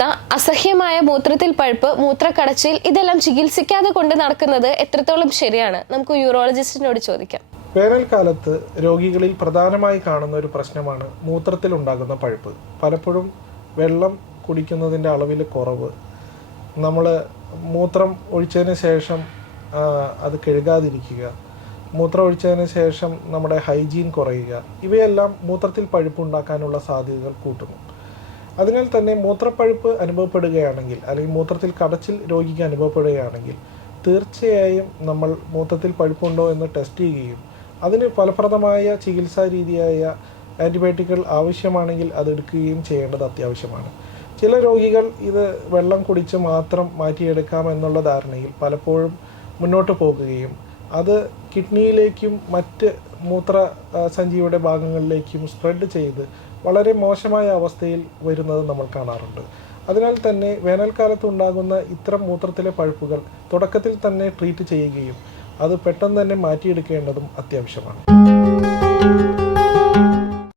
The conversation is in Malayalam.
അസ്വസ്ഥത, അസഹ്യമായ മൂത്രത്തിൽ പഴുപ്പ്, മൂത്രക്കടച്ചിൽ ഇതെല്ലാം ചികിത്സിക്കാതെ കൊണ്ട് നടക്കുന്നത് എത്രത്തോളം ശരിയാണ്? നമുക്ക് യൂറോളജിസ്റ്റിനോട് ചോദിക്കാം. വേനൽക്കാലത്ത് രോഗികളിൽ പ്രധാനമായി കാണുന്ന ഒരു പ്രശ്നമാണ് മൂത്രത്തിൽ ഉണ്ടാകുന്ന പഴുപ്പ്. പലപ്പോഴും വെള്ളം കുടിക്കുന്നതിൻ്റെ അളവിൽ കുറവ്, നമ്മൾ മൂത്രം ഒഴിച്ചതിന് ശേഷം അത് കഴുകാതിരിക്കുക, മൂത്രം ഒഴിച്ചതിന് ശേഷം നമ്മുടെ ഹൈജീൻ കുറയുക, ഇവയെല്ലാം മൂത്രത്തിൽ പഴുപ്പുണ്ടാക്കാനുള്ള സാധ്യതകൾ കൂട്ടുന്നു. അതിനാൽ തന്നെ മൂത്രപ്പഴുപ്പ് അനുഭവപ്പെടുകയാണെങ്കിൽ അല്ലെങ്കിൽ മൂത്രത്തിൽ കടച്ചിൽ രോഗിക്ക് അനുഭവപ്പെടുകയാണെങ്കിൽ തീർച്ചയായും നമ്മൾ മൂത്രത്തിൽ പഴുപ്പുണ്ടോ എന്ന് ടെസ്റ്റ് ചെയ്യുകയും അതിന് ഫലപ്രദമായ ചികിത്സാ രീതിയായ ആൻറ്റിബയോട്ടിക്കുകൾ ആവശ്യമാണെങ്കിൽ അതെടുക്കുകയും ചെയ്യേണ്ടത് അത്യാവശ്യമാണ്. ചില രോഗികൾ ഇത് വെള്ളം കുടിച്ച് മാത്രം മാറ്റിയെടുക്കാമെന്നുള്ള ധാരണയിൽ പലപ്പോഴും മുന്നോട്ട് പോകുകയും അത് കിഡ്നിയിലേക്കും മറ്റ് മൂത്രസഞ്ചിയുടെ ഭാഗങ്ങളിലേക്കും സ്പ്രെഡ് ചെയ്ത് വളരെ മോശമായ അവസ്ഥയിൽ വരുന്നത് നമ്മൾ കാണാറുണ്ട്. അതിനാൽ തന്നെ വേനൽക്കാലത്ത് ഉണ്ടാകുന്ന ഇത്തരം മൂത്രത്തിലെ പഴുപ്പുകൾ തുടക്കത്തിൽ തന്നെ ട്രീറ്റ് ചെയ്യുകയും അത് പെട്ടെന്ന് തന്നെ മാറ്റിയെടുക്കേണ്ടതും അത്യാവശ്യമാണ്.